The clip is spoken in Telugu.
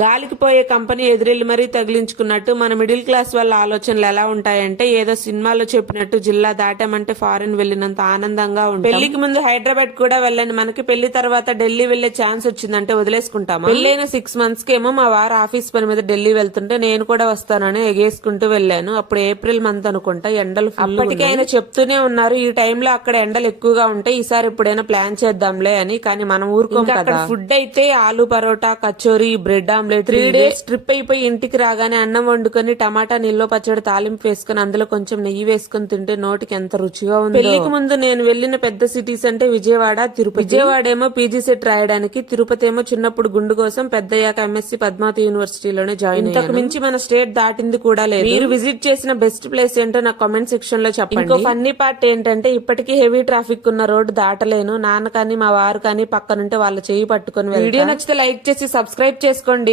గాలికి పోయే కంపెనీ ఎదురెళ్లి మరీ తగిలించుకున్నట్టు మన మిడిల్ క్లాస్ వాళ్ళ ఆలోచనలు ఎలా ఉంటాయంటే ఏదో సినిమాలో చెప్పినట్టు జిల్లా దాటామంటే ఫారెన్ వెళ్ళినంత ఆనందంగా ఉంటుంది. పెళ్లికి ముందు హైదరాబాద్ కూడా వెళ్ళని మనకి పెళ్లి తర్వాత ఢిల్లీ వెళ్లే ఛాన్స్ వచ్చిందంటే వదిలేసుకుంటామా? పెళ్లైన 6 months కేమో మా వారు ఆఫీస్ పని మీద ఢిల్లీ వెళ్తుంటే నేను కూడా వస్తానని ఎగేసుకుంటూ వెళ్ళాను. అప్పుడు ఏప్రిల్ మంత్ అనుకుంటా, ఎండలు అప్పటికే ఆయన చెప్తూనే ఉన్నారు ఈ టైంలో అక్కడ ఎండలు ఎక్కువగా ఉంటాయి, ఈసారి ఎప్పుడైనా ప్లాన్ చేద్దాంలే అని. కానీ మనం ఊరుకోం కదా. ఫుడ్ అయితే aloo paratha, kachori, bread omelette. 3 days trip అయిపోయి ఇంటికి రాగానే అన్నం వండుకొని టమాటా నిల్వ పచ్చడి తాలింపు వేసుకుని అందులో కొంచెం నెయ్యి వేసుకుని తింటే నోటికి ఎంత రుచిగా ఉంది. పెళ్లికి ముందు నేను వెళ్లిన పెద్ద సిటీస్ అంటే విజయవాడ, తిరుపతి. విజయవాడ ఏమో పీజీ సెట్ రాయడానికి, తిరుపతి ఏమో చిన్నప్పుడు గుండు కోసం, పెద్దయ్యాక ఎంఎస్సీ పద్మావతి యూనివర్సిటీలోనే జాయిన్. ఇంతకు మించి మన స్టేట్ దాటింది కూడా లేదు. మీరు విజిట్ చేసిన బెస్ట్ ప్లేస్ ఏంటో నాకు కామెంట్ సెక్షన్ లో చెప్పండి. ఇంకో ఫన్నీ పార్ట్ ఏంటంటే ఇప్పటికీ హెవీ ట్రాఫిక్ ఉన్న రోడ్డు దాటలేను. నాన్న కానీ మా వారు కానీ పక్కనుంటే వాళ్ళ చేయి పట్టుకుని. వీడియో నచ్చితే లైక్ చేసి సబ్స్క్రైబ్ చేసుకోండి.